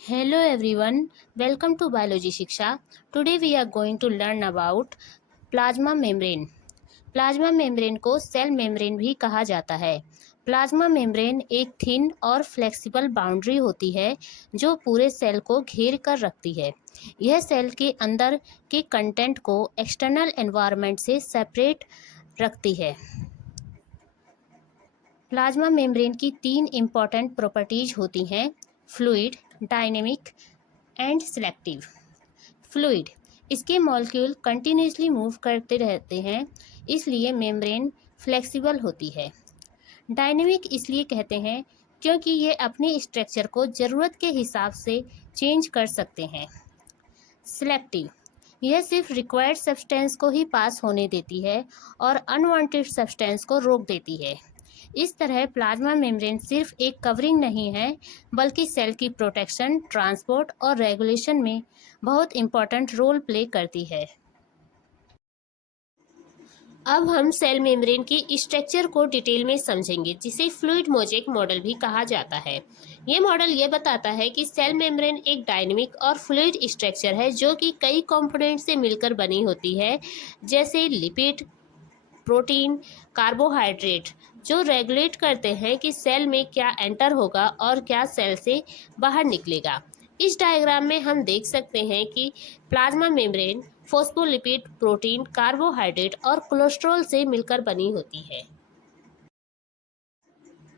Hello everyone, welcome to Biology Shiksha. Today we are going to learn about plasma membrane. Plasma membrane को cell membrane भी कहा जाता है। Plasma membrane एक thin और flexible boundary होती है जो पूरे सेल को घेर कर रखती है। यह सेल के अंदर के कंटेंट को एक्सटर्नल एनवायरनमेंट से सेपरेट रखती है। प्लाज्मा मेम्ब्रेन की तीन इम्पॉर्टेंट प्रॉपर्टीज होती हैं: fluid, dynamic and selective. Fluid, इसके मॉलिक्यूल कंटिन्यूसली मूव करते रहते हैं, इसलिए मेम्ब्रेन फ्लेक्सिबल होती है। डायनेमिक इसलिए कहते हैं क्योंकि ये अपने स्ट्रक्चर को ज़रूरत के हिसाब से चेंज कर सकते हैं। सिलेक्टिव, यह सिर्फ रिक्वायर्ड सब्सटेंस को ही पास होने देती है और अनवांटेड सब्सटेंस को रोक देती है। इस तरह प्लाज्मा मेम्ब्रेन सिर्फ एक कवरिंग नहीं है, बल्कि सेल की प्रोटेक्शन, ट्रांसपोर्ट और रेगुलेशन में बहुत इम्पोर्टेंट रोल प्ले करती है। अब हम सेल मेम्ब्रेन के स्ट्रक्चर को डिटेल में समझेंगे, जिसे फ्लूइड मोज़ेक मॉडल भी कहा जाता है। ये मॉडल ये बताता है कि सेल मेम्ब्रेन एक डायनेमिक और फ्लूइड स्ट्रक्चर है जो कि कई कंपोनेंट से मिलकर बनी होती है, जैसे लिपिड, प्रोटीन, कार्बोहाइड्रेट, जो रेगुलेट करते हैं कि सेल में क्या एंटर होगा और क्या सेल से बाहर निकलेगा। इस डायग्राम में हम देख सकते हैं कि plasma membrane phospholipid, protein, carbohydrate और कोलेस्ट्रॉल से मिलकर बनी होती है।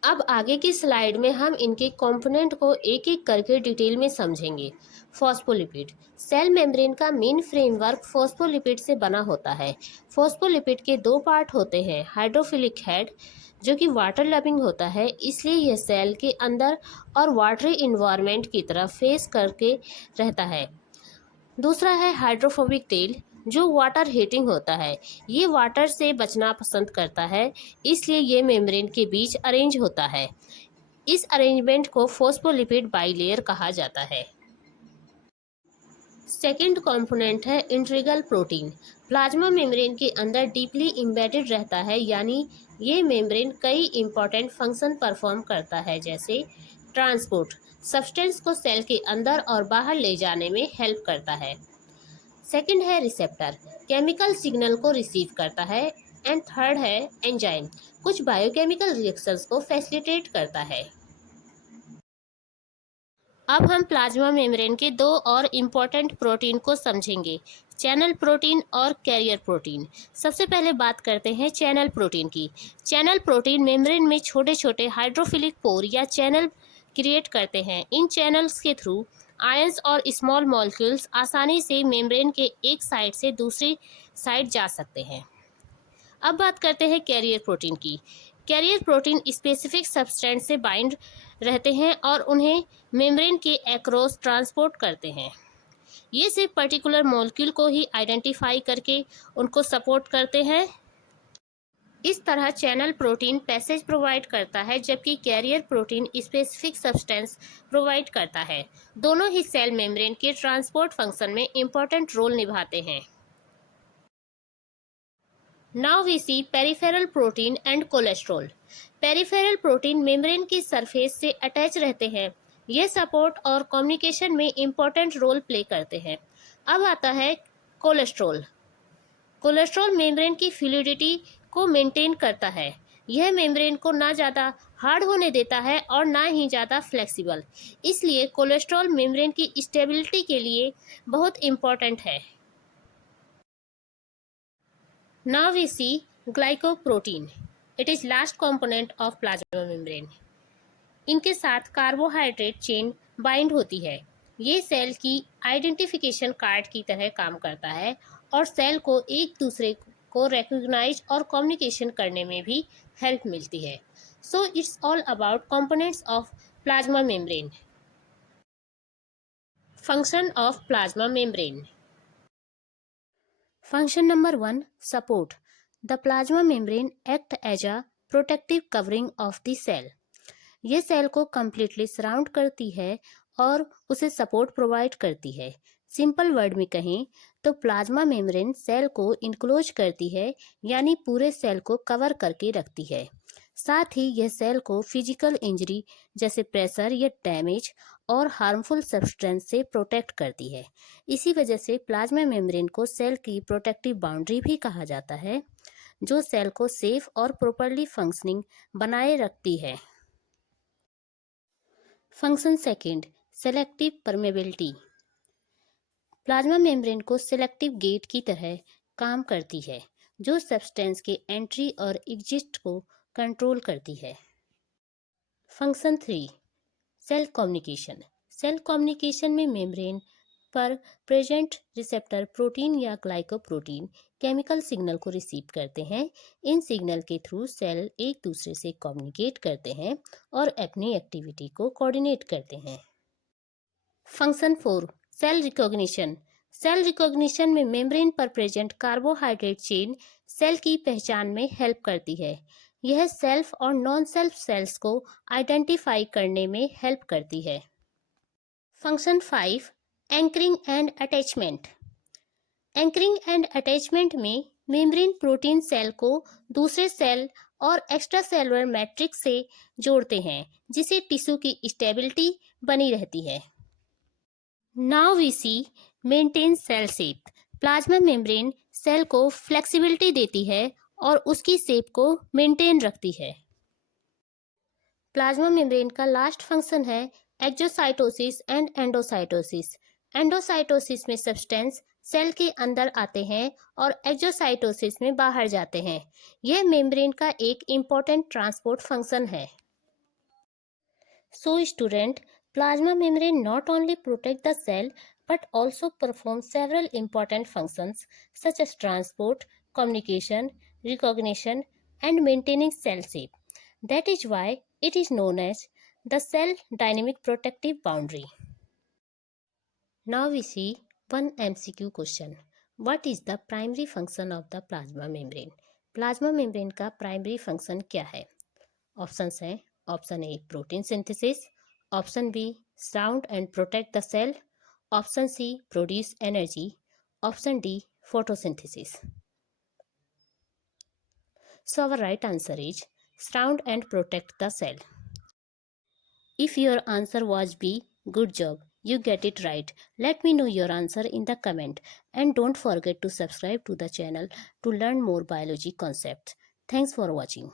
अब आगे की स्लाइड में हम इनके कंपोनेंट को एक एक करके डिटेल में समझेंगे। फॉस्फोलिपिड, सेल मेम्ब्रेन का मेन फ्रेमवर्क फॉस्फोलिपिड से बना होता है। फॉस्फोलिपिड के दो पार्ट होते हैं: हाइड्रोफिलिक हेड, जो कि वाटर लविंग होता है, इसलिए यह सेल के अंदर और वाटरी इन्वायरमेंट की तरफ फेस करके रहता है। दूसरा है हाइड्रोफोबिक टेल, जो वाटर हीटिंग होता है। ये वाटर से बचना पसंद करता है, इसलिए ये मेम्ब्रेन के बीच अरेंज होता है। इस अरेंजमेंट को फॉस्फोलिपिड बाइलेयर कहा जाता है। सेकेंड कंपोनेंट है इंट्रीगल प्रोटीन। प्लाज्मा मेम्ब्रेन के अंदर डीपली एम्बेडेड रहता है, यानी ये मेम्ब्रेन कई इंपॉर्टेंट फंक्शन परफॉर्म करता है, जैसे ट्रांसपोर्ट, सब्सटेंस को सेल के अंदर और बाहर ले जाने में हेल्प करता है। सेकंड है रिसेप्टर, केमिकल सिग्नल को रिसीव करता है। एंड थर्ड है एंजाइम, कुछ बायोकेमिकल रिएक्शंस को फैसिलिटेट करता है। अब हम प्लाज्मा मेम्ब्रेन के दो और इम्पोर्टेंट प्रोटीन को समझेंगे: चैनल प्रोटीन और कैरियर प्रोटीन। सबसे पहले बात करते हैं चैनल प्रोटीन की। चैनल प्रोटीन मेम्ब्रेन में छोटे छोटे हाइड्रोफिलिक पोर या चैनल क्रिएट करते हैं। इन चैनल्स के थ्रू आयंस और स्मॉल मॉलिक्यूल्स आसानी से मेम्ब्रेन के एक साइड से दूसरी साइड जा सकते हैं। अब बात करते हैं कैरियर प्रोटीन की। कैरियर प्रोटीन स्पेसिफिक सब्सटेंस से बाइंड रहते हैं और उन्हें मेम्ब्रेन के एक्रॉस ट्रांसपोर्ट करते हैं। ये सिर्फ पर्टिकुलर मॉलिक्यूल को ही आइडेंटिफाई करके उनको सपोर्ट करते हैं। इस तरह चैनल प्रोटीन पैसेज प्रोवाइड करता है, जबकि carrier protein specific substance provide करता है। दोनों ही सेल मेम्ब्रेन के ट्रांसपोर्ट फंक्शन में इंपॉर्टेंट रोल निभाते हैं। Now we see peripheral protein and cholesterol. Peripheral protein membrane की सरफेस से अटैच रहते हैं। ये सपोर्ट और कम्युनिकेशन में इम्पोर्टेंट रोल प्ले करते हैं। अब आता है कोलेस्ट्रॉल। कोलेस्ट्रॉल मेम्ब्रेन की फ्लूइडिटी को मेंटेन करता है। यह मेम्ब्रेन को ना ज़्यादा हार्ड होने देता है और ना ही ज़्यादा फ्लेक्सिबल, इसलिए कोलेस्ट्रॉल मेम्ब्रेन की स्टेबिलिटी के लिए बहुत इम्पोर्टेंट है। Now we see glycoprotein. It is last component of plasma membrane. इनके साथ कार्बोहाइड्रेट चेन बाइंड होती है। ये सेल की आइडेंटिफिकेशन कार्ड की तरह काम करता है और सेल को एक दूसरे को रिकॉग्नाइज और कम्युनिकेशन करने में भी हेल्प मिलती है। So it's all about components of plasma membrane. Function of plasma membrane. Function number 1, support. The plasma membrane act as a protective covering of the cell. ये सेल को कम्प्लीटली सराउंड करती है और उसे सपोर्ट प्रोवाइड करती है। Simple word में कहें तो प्लाज्मा मेम्ब्रेन सेल को इनक्लोज करती है, यानी पूरे सेल को कवर करके रखती है। साथ ही यह सेल को फिजिकल इंजरी जैसे प्रेशर या डैमेज और हार्मफुल सब्सटेंस से प्रोटेक्ट करती है। इसी वजह से प्लाज्मा मेम्ब्रेन को सेल की प्रोटेक्टिव बाउंड्री भी कहा जाता है, जो सेल को सेफ और प्रॉपरली फंक्शनिंग बनाए रखती है। Function second, selective permeability. Plasma membrane को सेलेक्टिव गेट की तरह काम करती है, जो सब्सटेंस के एंट्री और एग्जिट को कंट्रोल करती है। Function 3, cell communication. Cell communication में मेम्ब्रेन पर प्रेजेंट रिसेप्टर प्रोटीन या ग्लाइकोप्रोटीन केमिकल सिग्नल को रिसीव करते हैं। इन सिग्नल के थ्रू सेल एक दूसरे से कम्युनिकेट करते हैं और अपनी एक्टिविटी को कोऑर्डिनेट करते हैं। Function 4, cell recognition. Cell recognition में मेम्ब्रेन पर प्रेजेंट कार्बोहाइड्रेट चेन सेल की पहचान में हेल्प करती है। यह सेल्फ और नॉन सेल्फ सेल्स को आइडेंटिफाई करने में हेल्प करती है। Function 5, anchoring and attachment. Anchoring and attachment में मेम्ब्रेन प्रोटीन सेल को दूसरे सेल और एक्स्ट्रा सेलुलर मैट्रिक्स से जोड़ते हैं, जिससे टिश्यू की स्टेबिलिटी बनी रहती है। Now we see maintain cell shape. Plasma membrane cell को फ्लेक्सिबिलिटी देती है और उसकी शेप को मेंटेन रखती है। प्लाज्मा मेम्ब्रेन का लास्ट फंक्शन है एक्सोसाइटोसिस एंड एंडोसाइटोसिस। एंडोसाइटोसिस में सब्सटेंस सेल के अंदर आते हैं और एक्सोसाइटोसिस में बाहर जाते हैं। यह मेम्ब्रेन का एक इम्पोर्टेंट ट्रांसपोर्ट फंक्शन है। So student, plasma membrane not only protect the cell but also perform several important functions such as transport, communication, recognition and maintaining cell shape. That is why it is known as the cell dynamic protective boundary. Now we see one MCQ question. What is the primary function of the plasma membrane? Plasma membrane का primary function क्या है? Options हैं option A protein synthesis, option B sound and protect the cell, option C produce energy, option D photosynthesis. So our right answer is surround and protect the cell. If your answer was B, good job. You get it right. Let me know your answer in the comment and don't forget to subscribe to the channel to learn more biology concepts. Thanks for watching.